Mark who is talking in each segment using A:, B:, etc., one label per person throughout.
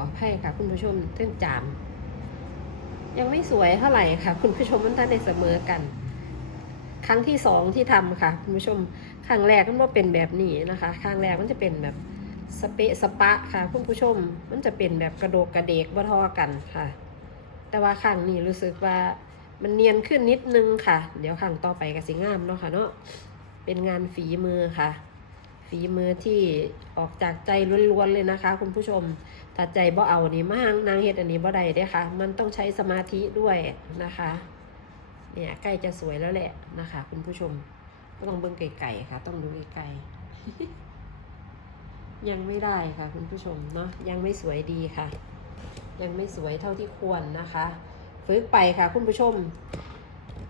A: ออภัยค่ะคุณผู้ชมเรื่องจาม ยังไม่สวยเท่าไหร่ค่ะ คุณผู้ชมมันท่านได้เสมอกัน ครั้งที่สองที่ทำค่ะ คุณผู้ชมครั้งแรกมันว่าเป็นแบบนี้นะคะครั้งแรกมันจะเป็นแบบสเปะสปะค่ะ คุณผู้ชมมันจะเป็นแบบกระโดกกระเดกบ่ทอกันค่ะ แต่ว่าครั้งนี้รู้สึกว่ามันเนียนขึ้นนิดนึงค่ะ เดี๋ยวครั้งต่อไปก็สิงามเนาะค่ะเนาะเป็นงานฝีมือค่ะ ฝีมือที่ออกจากใจล้วนๆเลยนะคะ คุณผู้ชม ใจบ่เอานี่มางนางเฮ็ดอันนี้บ่ได้เด้ค่ะ มันต้องใช้สมาธิด้วยนะคะ เนี่ยใกล้จะสวยแล้วแหละนะคะ คุณผู้ชมก็ต้องเบิ่งไกลๆค่ะ ต้องดูไกลๆยังไม่ได้ค่ะ คุณผู้ชมเนาะยังไม่สวยดีค่ะ ยังไม่สวยเท่าที่ควรนะคะฝึกไปค่ะ คุณผู้ชม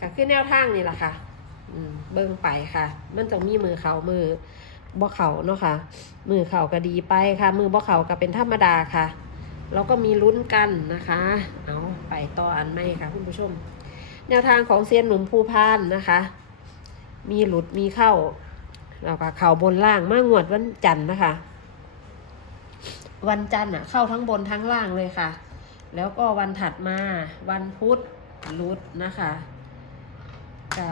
A: ก็คือแนวทางนี่แหละค่ะอืมเบิ่งไปค่ะ มันต้องมีมือเขามือ บ่เขาเนาะค่ะ มือเข่าก็ดีไปค่ะ มือบ่เข่าก็เป็นธรรมดาค่ะ เราก็มีลุ้นกันนะคะ เอาไปต่ออันไม่ค่ะคุณผู้ชม แนวทางของเซียนหนุ่มภูพานนะคะ มีหลุดมีเข้าแล้วก็เข่าบนล่างมางวดวันจันทร์นะคะ วันจันทร์อะเข้าทั้งบนทั้งล่างเลยค่ะ แล้วก็วันถัดมาวันพุธหลุดนะคะก็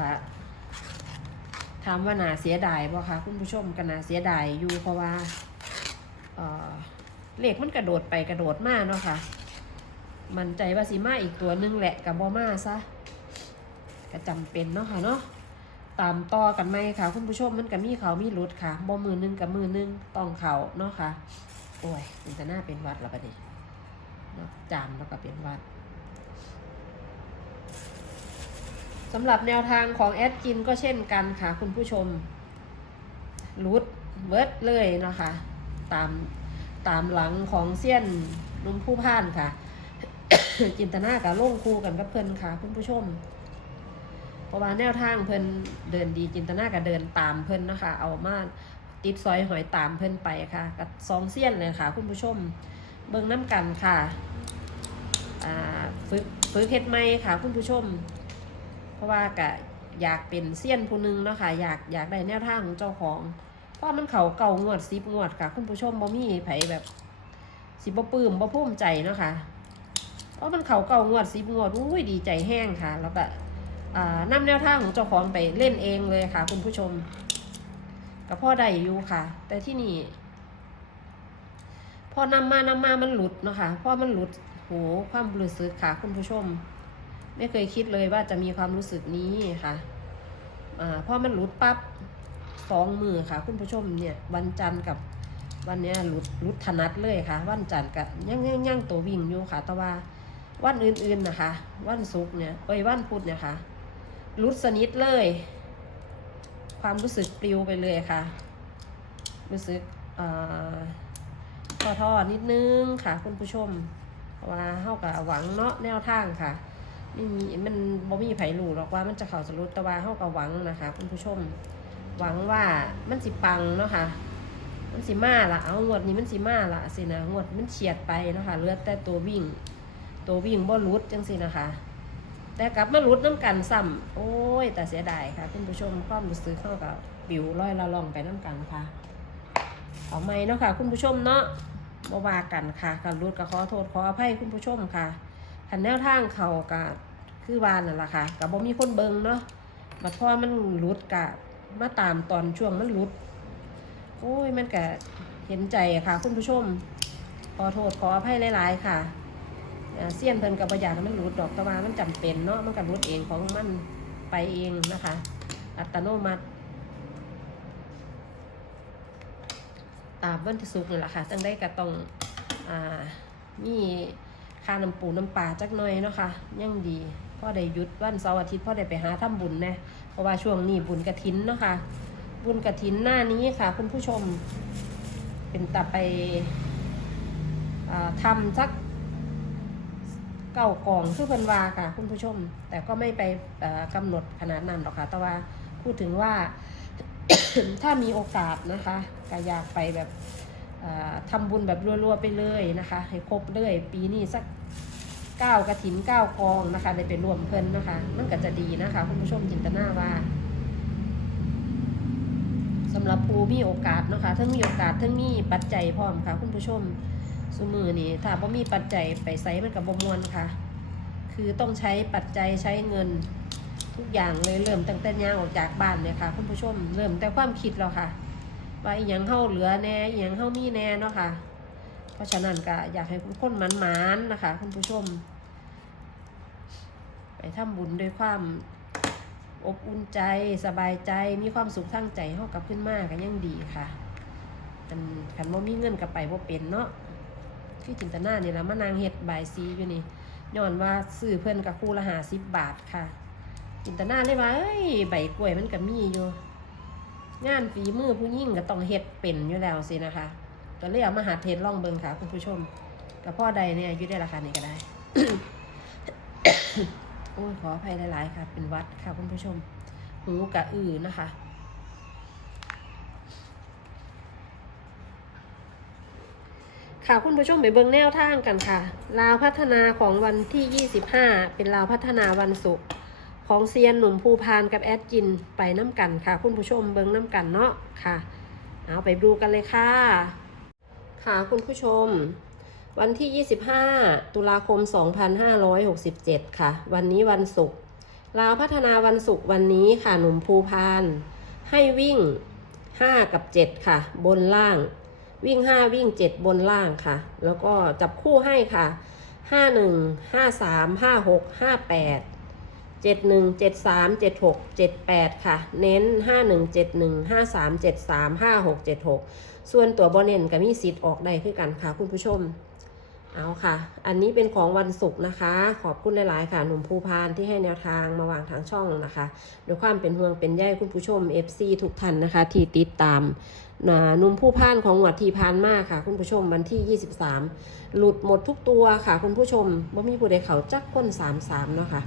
A: ถามว่านาเสียดายบ่คะคุณผู้ชมก็นาเสียดายอยู่เพราะว่าเเลขมันกระโดดไปกระโดดมาเนาะค่ะ มันใจว่าสีมาอีกตัวหนึงแหละกับบอมาซะก็จำเป็นเนาะค่ะเนาะตามต่อกันไหมค่ะ คุณผู้ชมมันก็มีเขามีรุดค่ะบ่มือหนึงกับมือหนึงต้องเขาเนาะค่ะโอ้ยมันจะน่าเป็นวัดแล้วปะเนี่ยจามแล้วก็เป็นวัด สำหรับแนวทางของแอดจินก็เช่นกันค่ะคุณผู้ชมรุดเบิร์ดเลยเนาะคะ ตามตามหลังของเซียนนุ่มผู้พ่านค่ะ จินตนากับลงคูกันกับเพิ่นค่ะคุณผู้ชมเพราะว่าแนวทางเพิ่นเดินดีจินตนากับเดินตามเพิ่นนะคะ เอามาติดซอยหอยตามเพิ่นไปค่ะ กับสองเสี้ยนเลยค่ะ คุณผู้ชม เบิ่งน้ำกันค่ะฝึกฝึกเฮ็ดไม่ค่ะคุณผู้ชม ราะว่ากะอยากเป็นเสี้ยนผู้หนึงเนาะค่ะอยากอยากได้แนวทางของเจ้าของ เพราะมันเขาเก่างวดซิบงวดค่ะ คุณผู้ชมบ่มีไผแบบสิบ่ปลื้มบ่ภูมิใจเนาะค่ะเพราะมันเขาเก่างวดซิบงวดอุ้ยดีใจแห้งค่ะ แล้วก็อ่านำแนวทางของเจ้าของไปเล่นเองเลยค่ะ คุณผู้ชมกับพ่อได้อยู่ค่ะ แต่ที่นี่พอนำมานำมามันหลุดเนาะค่ะพอมันหลุดโหความรู้สึกค่ะ คุณผู้ชม ไม่เคยคิดเลยว่าจะมีความรู้สึกนี้ค่ะอ่าพอมันหลุดปั๊บสองมือค่ะ คุณผู้ชมเนี่ยวันจันทร์กับวันนี้หลุดหลุดถนัดเลยค่ะ วันจันทร์กับยังยังยังตัววิ่งอยู่ค่ะ แต่ว่าวันอื่นๆนะคะ วันศุกร์เนี่ยเอ้ยวันพุธเนี่ยค่ะรุดสนิทเลย ความรู้สึกปลิวไปเลยค่ะรู้สึกอ่าท้อๆนิดนึงค่ะ คุณผู้ชมว่าเฮากับหวังเนาะแนวทางค่ะ ไม่มีมันบ่มีไผรู้หรอกว่ามันจะเข้าสรุปแต่ว่าเฮากับหวังนะคะ คุณผู้ชม หวังว่ามันสิปังเนาะค่ะมันสิมาละเอางวดนี้มันสิมาละสินะงวดมันเฉียดไปเนาะค่ะเลือดแต่ตัววิ่ง ตัววิ่งบ่รุดจังสินะคะ แต่กลับมารุดน้ำกันซ้ำโอ้ยแต่เสียดายค่ะคุณผู้ชมความรู้สึกเข้ากับปิวลอยละลองไปน้ำกันค่ะเอาไหมเนาะค่ะ คุณผู้ชมเนาะบ่ว่ากันค่ะกันรุดก็ขอโทษขออภัยคุณผู้ชมค่ะ ขันแนวทางเขากับคือวานนั่นแหละค่ะกับบ่มีคนเบิงเนาะบัดพอมันรุดกะมาตามตอนช่วงมันรุด โอ้ยมันก็เห็นใจค่ะ คุณผู้ชม ขอโทษขออภัยหลายๆค่ะเสี้ยนเพิ่นกับบอยากมันรูดดอกตะวามันจำเป็นเนาะมันก็รูดเองของมันไปเองนะคะ อัตโนมัติตามวันที่สุกนี่แหละค่ะจังได้ก็ต้องอ่ามี ค่าน้ำปูน้ำปลาจักหน่อยเนาะค่ะยังดีพ่อได้หยุดวันเสาร์อาทิตย์พ่อได้ไปหาทำบุญนะเพราะว่าช่วงนี้บุญกระถินเนาะค่ะบุญกระถินหน้านี้ค่ะ คุณผู้ชม เป็นตาไปอ่าทำสักเก้ากล่องคือเพิ่นวาค่ะ คุณผู้ชม แต่ก็ไม่ไปกำหนดขนาดนั้นหรอกค่ะ แต่ว่าพูดถึงว่าถ้ามีโอกาสนะคะก็อยากไปแบบ อ่าทำบุญแบบรัวๆไปเลยนะคะ ให้ครบเลย ปีนี้สักเก้ากระถินเก้ากองนะคะได้ไปรวมเพิ่นนะคะมันก็จะดีนะคะคุณผู้ชมจินตนาว่าสำหรับผู้มีโอกาสนะคะทั้งมีโอกาสทั้งมีปัจจัยพร้อมค่ะ คุณผู้ชมสมือนี่ถ้าบ่มีปัจจัยไปใส่มันกับบมวนค่ะ คือต้องใช้ปัจจัยใช้เงินทุกอย่างเลยเริ่มตั้งแต่ย่างออกจากบ้านเนี่ยค่ะ คุณผู้ชมเริ่มแต่ความคิดแล้วค่ะ ว่าอหยังเฮาเหลือแน่อหยังเฮามีแน่เนาะค่ะ เพราะฉะนั้นก็อยากให้คุณคนมันมานๆนะคะคุณผู้ชม ไปทำบุญด้วยความอบอุ่นใจสบายใจมีความสุขทั้งใจเฮากับขึ้นมากันยังดีค่ะอันคันบ่มีเงินกับไปบ่เป็นเนาะคือจินตนาเนี่ยละมานางเฮ็ดบายซีอยู่นี่ย้อนว่าซื้อเพิ่อนกับคู่ละ50บาทค่ะ จินตนาเลยว่าเอ้ยใบกล้วยมันก็มีอยู่ งานฝีมือผู้ยิ่งก็ต้องเฮ็ดเป็นอยู่แล้วสินะคะ ก็เลยเอามาหาเทศล่องเบิงค่ะคุณผู้ชมกับพ่อใดเนี่ยอยู่ได้ราคานี้ก็ได้ โอ้ยขออภัยหลาย ๆ ค่ะ เป็นวัดค่ะคุณผู้ชม หูกะอือนะคะค่ะคุณผู้ชมไปเบิ่งแนวทางกันค่ะ ลาวพัฒนาของวันที่ 25 เป็นลาวพัฒนาวันศุกร์ ของเซียนหนุ่มภูพานกับแอดจินไปน้ำกันค่ะ คุณผู้ชมเบิ่งน้ำกันเนาะค่ะ เอาไปดูกันเลยค่ะ ค่ะคุณผู้ชม วันที่ 25 ตุลาคม 2567 ค่ะ วันนี้วันศุกร์ลาวพัฒนาวันศุกร์วันนี้ค่ะหนุ่มภูพาน ให้วิ่ง 5 กับ 7 ค่ะ บนล่าง วิ่ง 5 วิ่ง 7 บนล่างค่ะ แล้วก็จับคู่ให้ค่ะ 51 53 56 58 71 73 76 78ค่ะ เน้น51 71 53 73 56 76ส่วนตัวบอเน้นก็มีสิทธิ์ออกได้คือกันค่ะคุณผู้ชม เอาค่ะ อันนี้เป็นของวันศุกร์นะคะ ขอบคุณหลาย ๆ ค่ะ หนุ่มภูพานที่ให้แนวทางมาวางทางช่องนะคะด้วยความเป็นห่วงเป็นใยคุณผู้ชม FC ทุกท่านนะคะ ที่ติดตามนะหนุ่มผู้พานของหวัดทีพานมากค่ะ คุณผู้ชมวันที่ 23 หลุดหมดทุกตัวค่ะ คุณผู้ชมบ่มีผู้ใดเขาจักคน33 เนาะค่ะ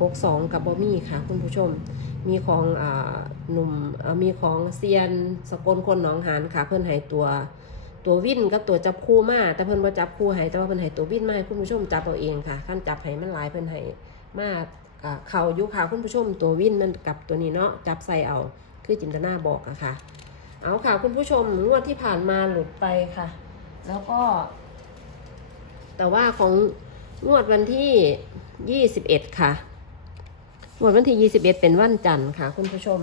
A: 62 กับบอมี่ค่ะคุณผู้ชม มีของอาหนุ่มมีของเซียนสกลคนหนองหานค่ะ เพื่อนให้ตัวตัววิ่นกับตัวจับคู่มา แต่เพื่อนว่าจับคู่ให้แต่ว่าเพื่อนให้ตัววิ่นมาคุณผู้ชมจับเอาเองค่ะขั้นจับให้มันหลายเพื่อนให้มากอ่าเข่ายุค่ะคุณผู้ชมตัววิ่นมันกับตัวนี้เนาะจับใส่เอาคือจินตนาบอกอะค่ะ เอาค่ะคุณผู้ชมงวดที่ผ่านมาหลุดไปค่ะ แล้วก็ แต่ว่าของงวดวันที่ 21 ค่ะ งวดวันที่ 21 เป็นวันจันทร์ค่ะ คุณผู้ชม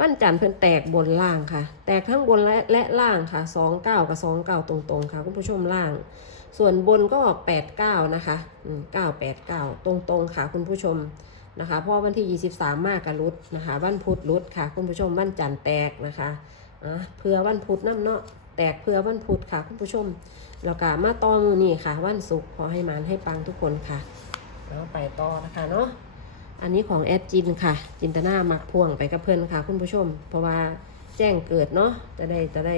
A: วันจันทร์เพิ่นแตกบนล่างค่ะ แตกทั้งบนและและล่างค่ะ 2 9 กับ 2 9 ตรงๆ ค่ะ คุณผู้ชมล่าง ส่วนบนก็8 9 นะคะอืม9 8 9 ตรงๆ ค่ะ คุณผู้ชมนะคะเพราะวันที่ 23 มากกับรุดนะคะ วันพุธรุดค่ะ คุณผู้ชมวันจันทร์แตกนะคะอะเพื่อวันพุธน้ำเนาะแตกเพื่อวันพุธค่ะ คุณผู้ชมแล้วก็มาต่อมือนี่ค่ะ วันศุกร์ขอให้มานให้ปังทุกคนค่ะแล้วไปต่อนะคะเนาะ อันนี้ของแอดจินค่ะ จินตนามักพ่วงไปกับเพื่อนค่ะ คุณผู้ชม เพราะว่าแจ้งเกิดเนาะจะได้จะได้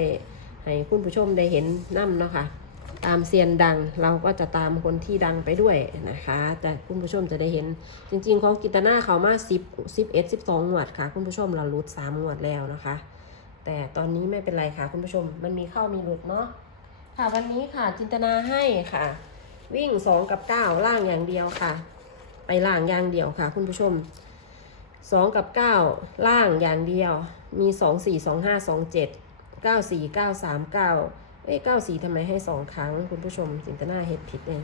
A: ให้คุณผู้ชมได้เห็นน้ำเนาะค่ะ ตามเซียนดังเราก็จะตามคนที่ดังไปด้วยนะคะแต่คุณผู้ชมจะได้เห็น จริงๆ ของกิตนาเขามา10 11 12งวดค่ะ คุณผู้ชมเราลุด3งวดแล้วนะคะ แต่ตอนนี้ไม่เป็นไรค่ะ คุณผู้ชมมันมีเข้ามีหลุดเนาะค่ะวันนี้ค่ะจินตนาให้ค่ะ วิ่ง2กับ9ล่างอย่างเดียวค่ะ ไปล่างอย่างเดียวค่ะ คุณผู้ชม2กับ9ล่างอย่างเดียว มี2 4 2 5 2 7 9 4 9 3 9เอ้ย9 4ทำไมให้2ครั้ง คุณผู้ชมจินตนาเฮ็ดผิดเอง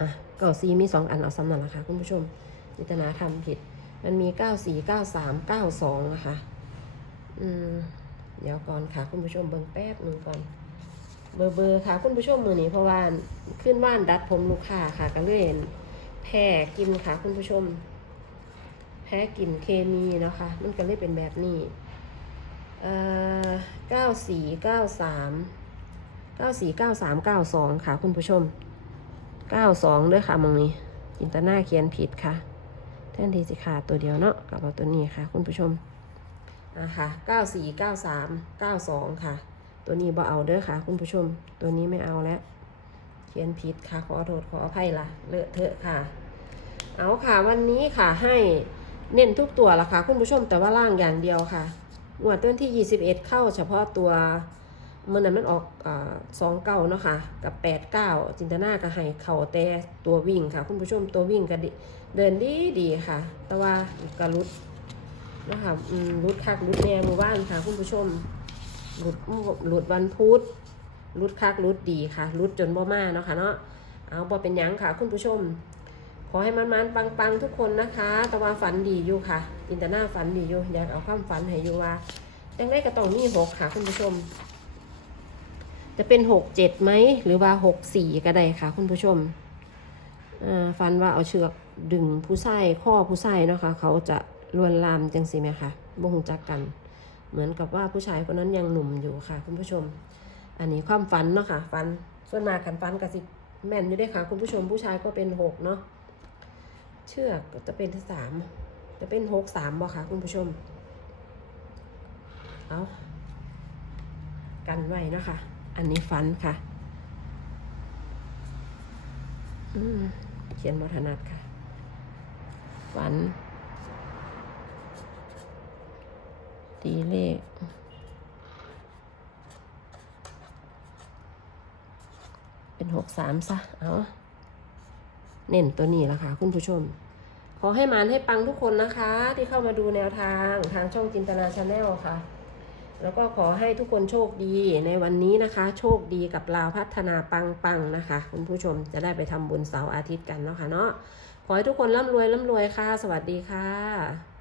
A: อะ9 4มี2อันเอาซ้ำนั่นแหละค่ะ คุณผู้ชมจินตนาทำผิด มันมี9 4 9 3 9 2นะคะ อืม เดี๋ยวก่อนค่ะ คุณผู้ชมเบิ่งแป๊บหนึ่งก่อน เบอร์เบอร์ค่ะ คุณผู้ชมมือนี้เพราะว่าขึ้นว่านดัดผมลูกค้าค่ะก็เลย แพ้กินค่ะคุณผู้ชม แพ้กลิ่นเคมีนะคะ มันก็เลยเป็นแบบนี้เอ่อเก้าสี่เก้าสามเก้าสี่เก้าสามเก้าสองค่ะคุณผู้ชมเก้าสองด้วยค่ะมองนี้จินตนาเขียนผิดค่ะแทนที่สิขาดตัวเดียวเนาะกลับเอาตัวนี้ค่ะ คุณผู้ชมอะค่ะเก้าสี่เก้าสามเก้าสองค่ะ ตัวนี้บ่เอาเด้อค่ะ คุณผู้ชม ตัวนี้ไม่เอาแล้ว ขียนผิดค่ะ ขอโทษขออภัยละเลอะเทอะค่ะ เอาค่ะ วันนี้ค่ะให้เน้นทุกตัวละค่ะ คุณผู้ชมแต่ว่าล่างอย่างเดียวค่ะงวดต้นที่ 21 เข้าเฉพาะตัวเมื่อนั้นมันออกสองเก้าเนาะค่ะ กับ8 9จินตนาก็ให้เข่าแต่ตัววิ่งค่ะ คุณผู้ชมตัววิ่งก็ดิเดินดีดีค่ะ แต่ว่ากระลุดนะคะรุดคักรุดแนวมือว่านค่ะ คุณผู้ชมหลุดหลุดวันพุธ รุดคักรุดดีค่ะ รุดจนบ่มาเนาะค่ะเนาะเอาบ่เป็นยังค่ะ คุณผู้ชม ขอให้มันมันปังปังทุกคนนะคะ แต่ว่าฝันดีอยู่ค่ะ อินเตอร์นาฝันดีอยู่อยากเอาความฝันให้อยู่ว่ายังได้ก็ต้องมีหกค่ะ คุณผู้ชม จะเป็นหกเจ็ดไหมหรือว่าหกสี่ก็ได้ค่ะ คุณผู้ชมอ่าฝันว่าเอาเชือกดึงผู้ใส่ข้อผู้ใส่เนาะค่ะเขาจะลวนลามจังสิไหมคะบ่งจักกัน เหมือนกับว่าผู้ชายคนนั้นยังหนุ่มอยู่ค่ะ คุณผู้ชม อันนี้ความฝันเนาะค่ะฝันส่วนมากขันฝันกับสิแม่นอยู่ด้วยค่ะ คุณผู้ชมผู้ชายก็เป็นหกเนาะเชือกก็จะเป็นสามจะเป็นหกสามบ่ค่ะ คุณผู้ชม เอากันไว้เนาะคะ อันนี้ฝันค่ะ อืมเขียนวัฒนัดค่ะ ฝันตีเลข เป็นหกสามซะ เอาเน้นตัวนี้ละค่ะ คุณผู้ชม ขอให้มานให้ปังทุกคนนะคะ ที่เข้ามาดูแนวทางทางช่องจินตนาชาแนลค่ะ แล้วก็ขอให้ทุกคนโชคดีในวันนี้นะคะ โชคดีกับลาวพัฒนาปังปังนะคะ คุณผู้ชมจะได้ไปทำบุญเสาร์อาทิตย์กันเนาะค่ะเนาะขอให้ทุกคนร่ำรวยร่ำรวยค่ะ สวัสดีค่ะ